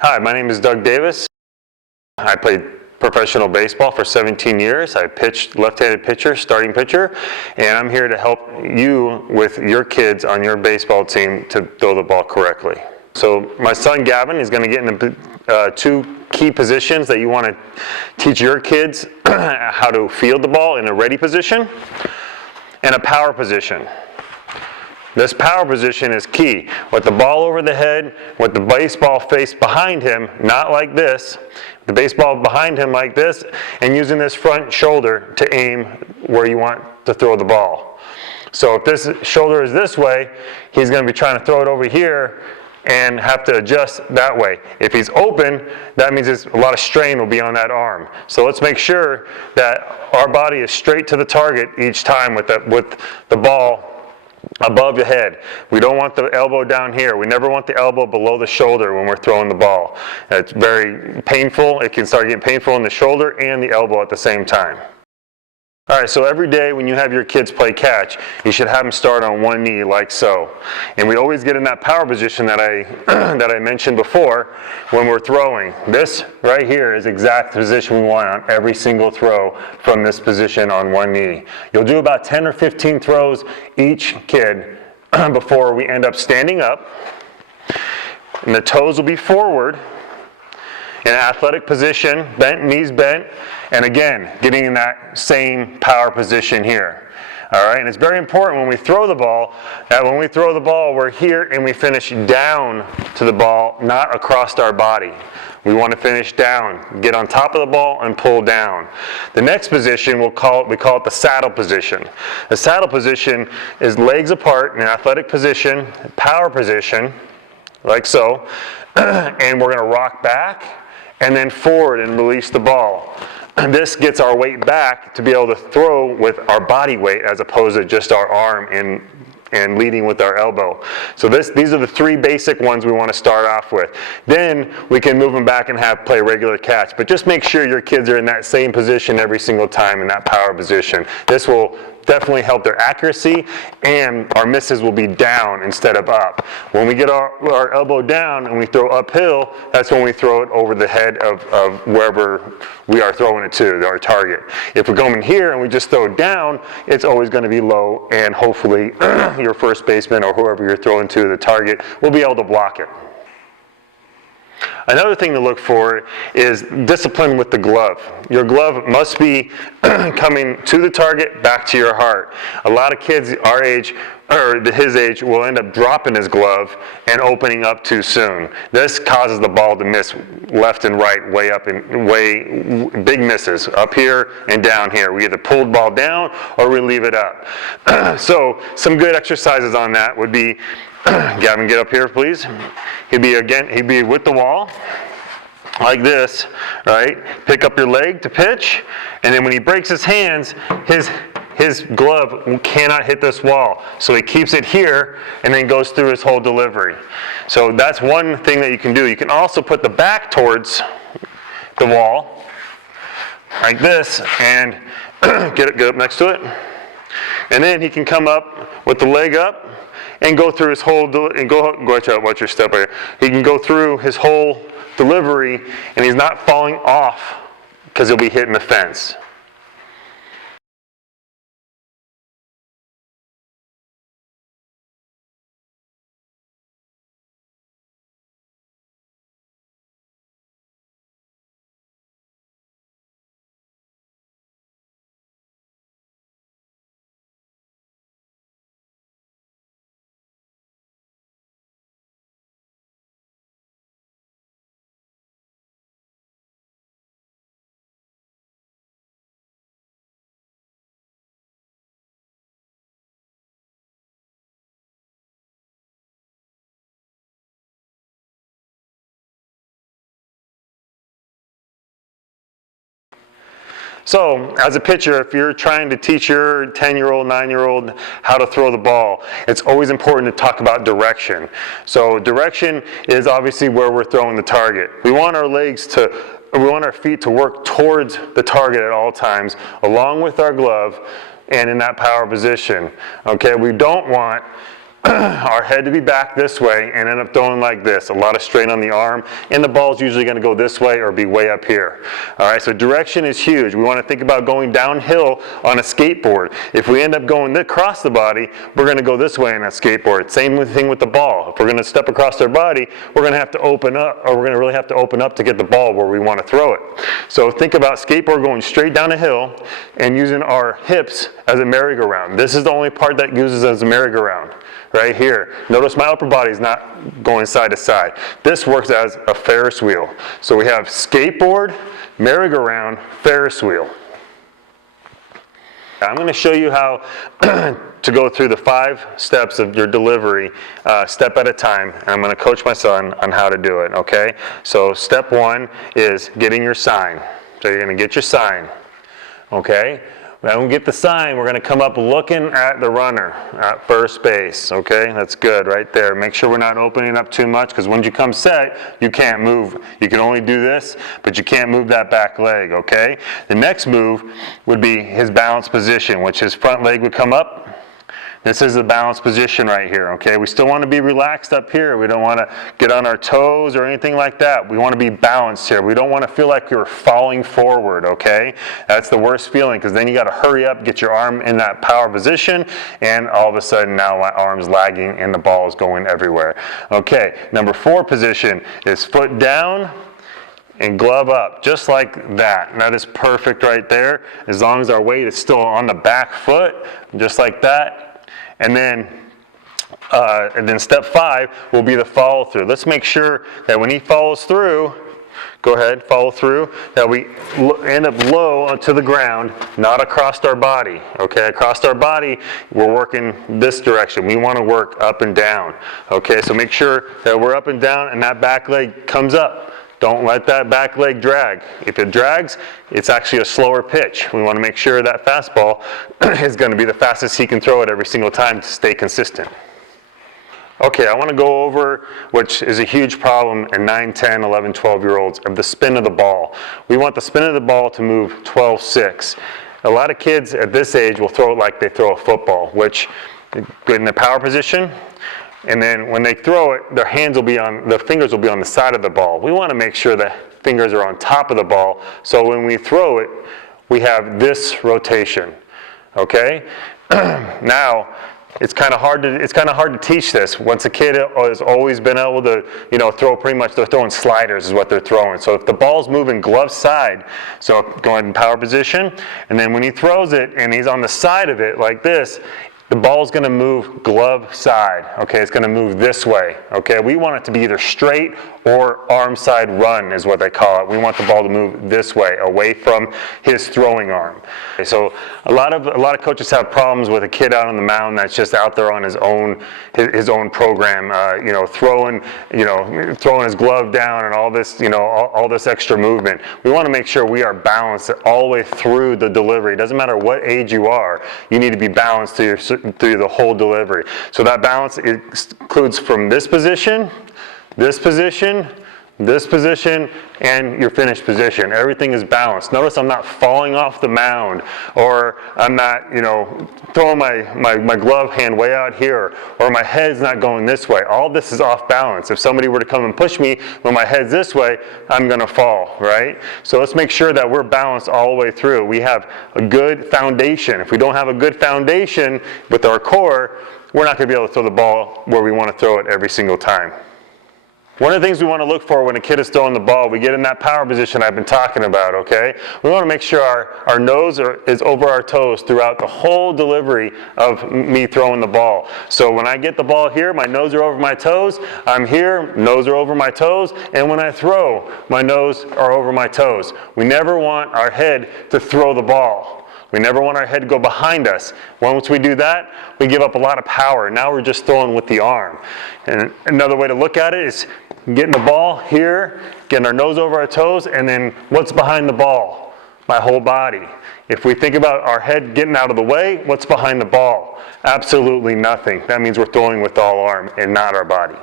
Hi, my name is Doug Davis. I played professional baseball for 17 years. I pitched left-handed pitcher, starting pitcher, and I'm here to help you with your kids on your baseball team to throw the ball correctly. So my son Gavin is going to get into two key positions that you want to teach your kids how to field the ball in a ready position and a power position. This power position is key. With the ball over the head, with the baseball face behind him, not like this, the baseball behind him like this, and using this front shoulder to aim where you want to throw the ball. So if this shoulder is this way, he's going to be trying to throw it over here and have to adjust that way. If he's open, that means a lot of strain will be on that arm. So let's make sure that our body is straight to the target each time with the ball above your head. We don't want the elbow down here. We never want the elbow below the shoulder when we're throwing the ball. It's very painful. It can start getting painful in the shoulder and the elbow at the same time. All right, so every day when you have your kids play catch, you should have them start on one knee like so. And we always get in that power position that I mentioned before when we're throwing. This right here is the exact position we want on every single throw from this position on one knee. You'll do about 10 or 15 throws each kid before we end up standing up. And the toes will be forward in an athletic position, bent, knees bent, and again, getting in that same power position here. All right, and it's very important when we throw the ball, that when we throw the ball, we're here and we finish down to the ball, not across our body. We want to finish down, get on top of the ball and pull down. The next position, we call it the saddle position. The saddle position is legs apart in an athletic position, power position, like so, and we're going to rock back and then forward and release the ball. This gets our weight back to be able to throw with our body weight as opposed to just our arm and leading with our elbow. So these are the three basic ones we want to start off with. Then we can move them back and play regular catch. But just make sure your kids are in that same position every single time in that power position. This will definitely help their accuracy, and our misses will be down instead of up. When we get our elbow down and we throw uphill, that's when we throw it over the head of wherever we are throwing it to, our target. If we're going here and we just throw it down, it's always going to be low, and hopefully your first baseman or whoever you're throwing to, the target, will be able to block it. Another thing to look for is discipline with the glove. Your glove must be coming to the target, back to your heart. A lot of kids our age, or his age, will end up dropping his glove and opening up too soon. This causes the ball to miss left and right, way up and way big misses, up here and down here. We either pull the ball down or we leave it up. So some good exercises on that would be, Gavin, get up here, please. He'd be with the wall, like this, right? Pick up your leg to pitch, and then when he breaks his hands, his glove cannot hit this wall. So he keeps it here and then goes through his whole delivery. So that's one thing that you can do. You can also put the back towards the wall, like this, and get up next to it. And then he can come up with the leg up and go through his whole, watch your step here. He can go through his whole delivery and he's not falling off because he'll be hitting the fence. So, as a pitcher, if you're trying to teach your 10-year-old, 9-year-old how to throw the ball, it's always important to talk about direction. So, direction is obviously where we're throwing the target. We want our feet to work towards the target at all times, along with our glove and in that power position. Okay, we don't want our head to be back this way and end up throwing like this. A lot of strain on the arm, and the ball's usually going to go this way or be way up here. All right, so direction is huge. We want to think about going downhill on a skateboard. If we end up going across the body, we're going to go this way on a skateboard. Same thing with the ball. If we're going to step across our body, we're going to have to open up, or we're going to really have to open up to get the ball where we want to throw it. So think about skateboard going straight down a hill and using our hips as a merry-go-round. This is the only part that uses as a merry-go-round. Right here. Notice my upper body is not going side to side. This works as a Ferris wheel. So we have skateboard, merry-go-round, Ferris wheel. I'm going to show you how to go through the 5 steps of your delivery, step at a time. And I'm going to coach my son on how to do it, okay? So step 1 is getting your sign. So you're going to get your sign, okay? When we get the sign, we're going to come up looking at the runner at first base, okay? That's good right there. Make sure we're not opening up too much, because when you come set, you can't move. You can only do this, but you can't move that back leg, okay? The next move would be his balance position, which his front leg would come up. This is the balance position right here, okay? We still want to be relaxed up here. We don't want to get on our toes or anything like that. We want to be balanced here. We don't want to feel like you're falling forward, okay? That's the worst feeling, because then you got to hurry up, get your arm in that power position, and all of a sudden now my arm's lagging and the ball is going everywhere. Okay, number 4 position is foot down and glove up, just like that. And that is perfect right there, as long as our weight is still on the back foot, just like that. And then step 5 will be the follow through. Let's make sure that when he follows through, go ahead, follow through, that we end up low onto the ground, not across our body. Okay, across our body, we're working this direction. We want to work up and down. Okay, so make sure that we're up and down and that back leg comes up. Don't let that back leg drag. If it drags, it's actually a slower pitch. We want to make sure that fastball is going to be the fastest he can throw it every single time to stay consistent. Okay, I want to go over, which is a huge problem in 9, 10, 11, 12-year-olds, of the spin of the ball. We want the spin of the ball to move 12-6. A lot of kids at this age will throw it like they throw a football, which, in the power position, and then when they throw it, their fingers will be on the side of the ball. We want to make sure the fingers are on top of the ball, so when we throw it, we have this rotation. Okay? Now, it's kind of hard to teach this. Once a kid has always been able to, throw pretty much, they're throwing sliders is what they're throwing. So if the ball's moving glove side, so going in power position, and then when he throws it and he's on the side of it like this, the ball's going to move glove side, okay? It's going to move this way, okay? We want it to be either straight or arm side run is what they call it. We want the ball to move this way, away from his throwing arm. Okay, so a lot of coaches have problems with a kid out on the mound that's just out there on his own program, throwing his glove down and all this, all this extra movement. We want to make sure we are balanced all the way through the delivery. It doesn't matter what age you are, you need to be balanced through the whole delivery. So that balance includes from this position, this position, this position, and your finish position. Everything is balanced. Notice I'm not falling off the mound, or I'm not, throwing my glove hand way out here, or my head's not going this way. All this is off balance. If somebody were to come and push me when my head's this way, I'm going to fall, right? So let's make sure that we're balanced all the way through. We have a good foundation. If we don't have a good foundation with our core, we're not going to be able to throw the ball where we want to throw it every single time. One of the things we want to look for when a kid is throwing the ball, we get in that power position I've been talking about, okay? We want to make sure our nose is over our toes throughout the whole delivery of me throwing the ball. So when I get the ball here, my nose are over my toes. I'm here, nose are over my toes. And when I throw, my nose are over my toes. We never want our head to throw the ball. We never want our head to go behind us. Once we do that, we give up a lot of power. Now we're just throwing with the arm. And another way to look at it is getting the ball here, getting our nose over our toes, and then what's behind the ball? My whole body. If we think about our head getting out of the way, what's behind the ball? Absolutely nothing. That means we're throwing with all arm and not our body.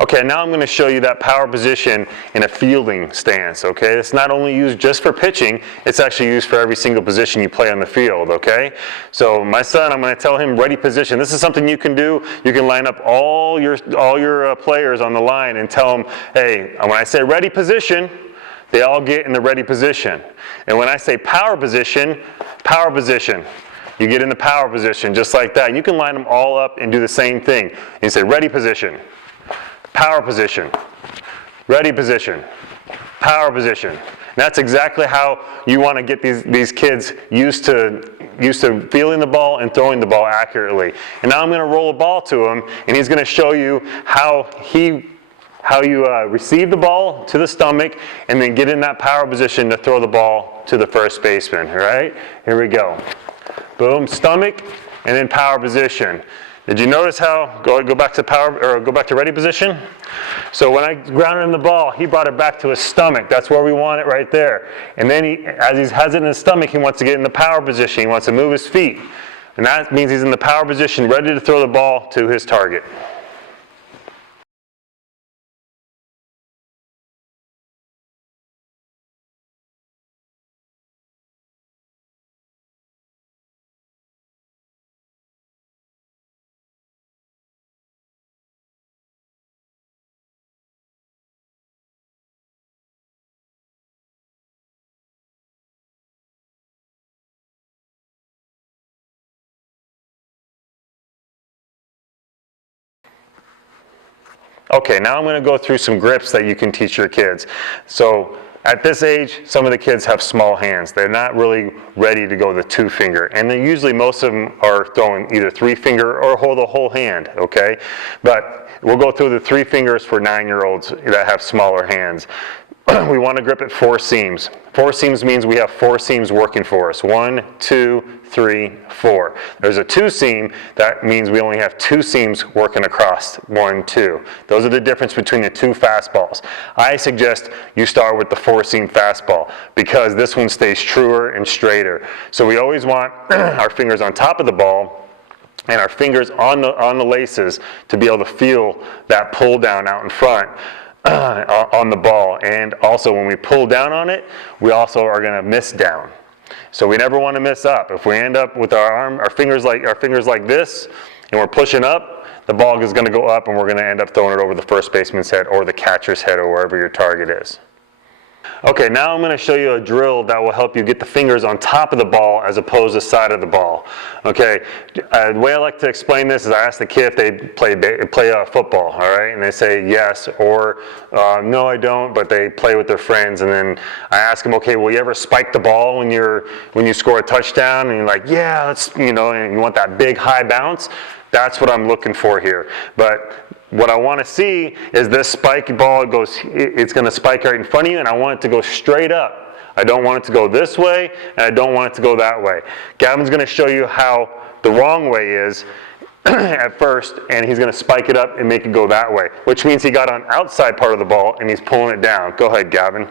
Okay, now I'm going to show you that power position in a fielding stance, okay? It's not only used just for pitching, it's actually used for every single position you play on the field, okay? So my son, I'm going to tell him ready position. This is something you can do. You can line up all your players on the line and tell them, hey, when I say ready position, they all get in the ready position. And when I say power position, you get in the power position just like that. You can line them all up and do the same thing. And you say ready position. Power position, ready position, power position. And that's exactly how you want to get these kids used to feeling the ball and throwing the ball accurately. And now I'm going to roll a ball to him, and he's going to show you how you receive the ball to the stomach and then get in that power position to throw the ball to the first baseman. All right, here we go. Boom, stomach, and then power position. Did you notice how, go back to power, or go back to ready position? So when I grounded him the ball, he brought it back to his stomach. That's where we want it right there. And then as he has it in his stomach, he wants to get in the power position. He wants to move his feet. And that means he's in the power position, ready to throw the ball to his target. Okay, now I'm going to go through some grips that you can teach your kids. So at this age, some of the kids have small hands. They're not really ready to go the 2-finger. And then usually most of them are throwing either 3-finger or hold a whole hand, okay? But we'll go through the 3 fingers for 9-year-olds that have smaller hands. We want to grip at 4 seams. 4 seams means we have 4 seams working for us. 1, 2, 3, 4. There's a 2 seam, that means we only have 2 seams working across. 1, 2. Those are the difference between the 2 fastballs. I suggest you start with the 4 seam fastball because this one stays truer and straighter. So we always want our fingers on top of the ball and our fingers on the laces to be able to feel that pull down out in front. On the ball, and also when we pull down on it, we also are going to miss down. So we never want to miss up. If we end up with our fingers like this, and we're pushing up, the ball is going to go up, and we're going to end up throwing it over the first baseman's head or the catcher's head or wherever your target is. Okay, now I'm going to show you a drill that will help you get the fingers on top of the ball as opposed to side of the ball. Okay, the way I like to explain this is I ask the kid if they play football, all right, and they say yes or no I don't, but they play with their friends, and then I ask them, okay, will you ever spike the ball when you score a touchdown? And you're like, yeah, let's, and you want that big high bounce. That's what I'm looking for here. But what I want to see is this spike ball it's going to spike right in front of you, and I want it to go straight up. I don't want it to go this way, and I don't want it to go that way. Gavin's going to show you how the wrong way is at first, and he's going to spike it up and make it go that way, which means he got on outside part of the ball and he's pulling it down. Go ahead, Gavin.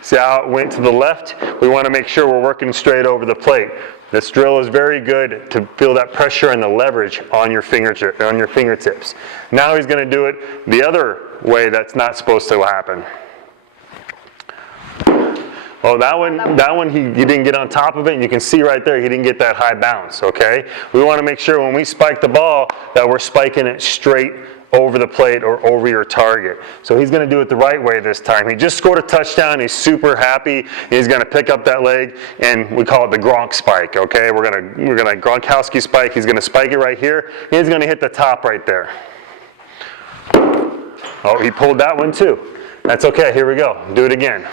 See how it went to the left? We want to make sure we're working straight over the plate. This drill is very good to feel that pressure and the leverage on your fingertips. Now he's going to do it the other way that's not supposed to happen. Oh, that one he didn't get on top of it, and you can see right there he didn't get that high bounce, okay? We want to make sure when we spike the ball that we're spiking it straight over the plate or over your target. So he's going to do it the right way this time. He just scored a touchdown. He's super happy. He's going to pick up that leg, and we call it the Gronk spike, okay? We're going to Gronkowski spike. He's going to spike it right here. He's going to hit the top right there. Oh, he pulled that one too. That's okay. Here we go. Do it again.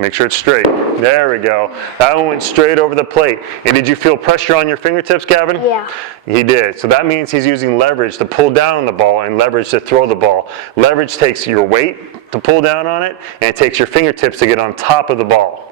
Make sure it's straight. There we go. That one went straight over the plate. And did you feel pressure on your fingertips, Gavin? Yeah. He did. So that means he's using leverage to pull down on the ball and leverage to throw the ball. Leverage takes your weight to pull down on it, and it takes your fingertips to get on top of the ball.